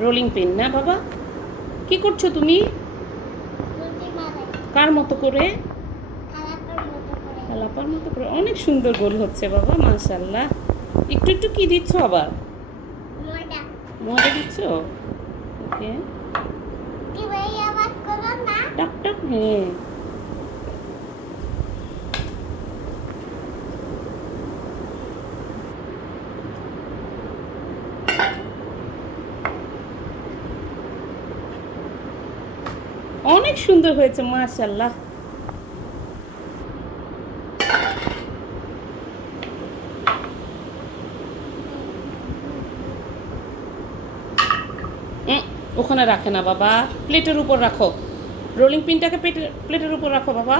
Rolling pin না বাবা? কি করছো তুমি? রুটি বানাই কার মতো করে? খালাপার মতো করে। আলাপার মতো করে অনেক সুন্দর গোল হচ্ছে বাবা, মাশাআল্লাহ। একটু একটু কি দিচ্ছ আবার? ময়দা। মজা দিচ্ছ? ওকে। কি ভাই আওয়াজ করো না? টক টক, হ্যাঁ। অনেক সুন্দর হয়েছে, মাশাআল্লাহ। ওখানে রাখে না বাবা, প্লেটের উপর রাখো। রোলিং পিনটাকে প্লেটের উপর রাখো বাবা।